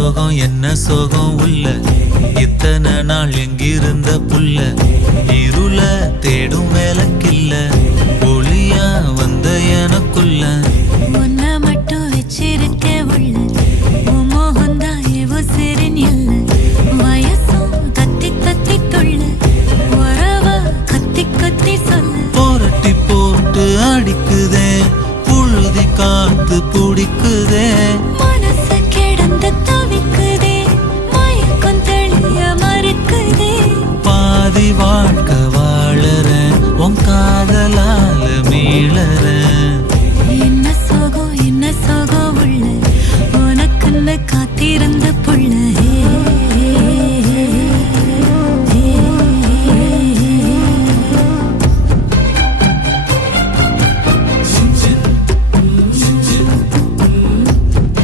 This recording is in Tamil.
சோகம் என்ன சோகம் உள்ள இத்தனை நாள் எங்கிருந்த புல்ல இருள தேடும் வேலைக்கில்ல ஒளியா வந்த எனக்குள்ள உன்னை மட்டும் வச்சிருக்க உள்ள